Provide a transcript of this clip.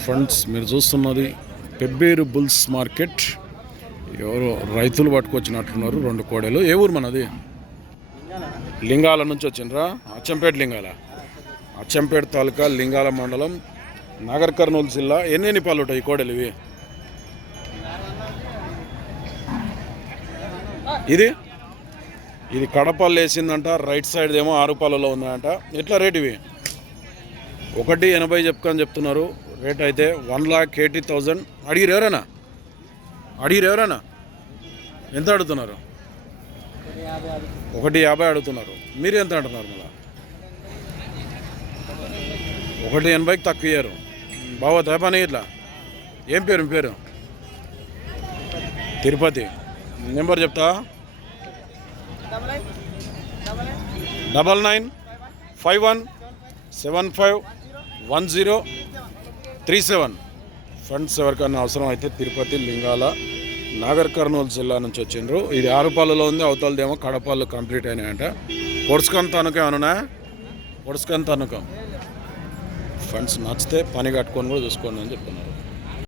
Friends మీరు చూస్తున్నది Pebbair bulls market. ఎవరు రైతులు పట్టుకొచ్చినట్టున్నారు రెండు కోడలు. ఏ ఊరు మనది? లింగాల నుంచి వచ్చిండ్రా? అచ్చంపేట లింగాల. అచ్చంపేట తాలూకా లింగాల మండలం నాగర్ కర్నూలు జిల్లా. ఎన్ని ఎన్ని పాలు ఉంటాయి ఈ కోడలు ఇవి? ఇది? ఇది కడపల్లి వేసిందంట రైట్ సైడ్ ఏమో ఆరు పాలలో ఉందంట ఎట్లా రేట్ ఇవి? ఒకటి ఎనభై చెప్పుకొని చెప్తున్నారు. రేట్ అయితే వన్ లాక్ ఎయిటీ థౌజండ్. అడిగిరు ఎవరైనా? అడిగిరు ఎవరైనా? ఎంత అడుగుతున్నారు? ఒకటి యాభై అడుగుతున్నారు. మీరు ఎంత అంటున్నారు మళ్ళా? ఒకటి ఎనభైకి తక్కువ ఇయ్యారు. బాబా పని ఇట్లా. ఏం పేరు మీ పేరు? తిరుపతి. నెంబర్ చెప్తా? Double nine five one seven five one zero three seven. Friends ఎవరికైనా అవసరం అయితే తిరుపతి లింగాల నాగర్ కర్నూలు జిల్లా నుంచి వచ్చిండ్రు. ఇది ఆరుపాలలో ఉంది అవతలదేమో కడపాలు కంప్లీట్ అయినాయంట. పొడుచుకొని తనుకం అనునా పొడుచుకొని తనుకం ఫ్రెండ్స్ నచ్చితే పని కట్టుకొని కూడా చూసుకోండి అని చెప్తున్నారు.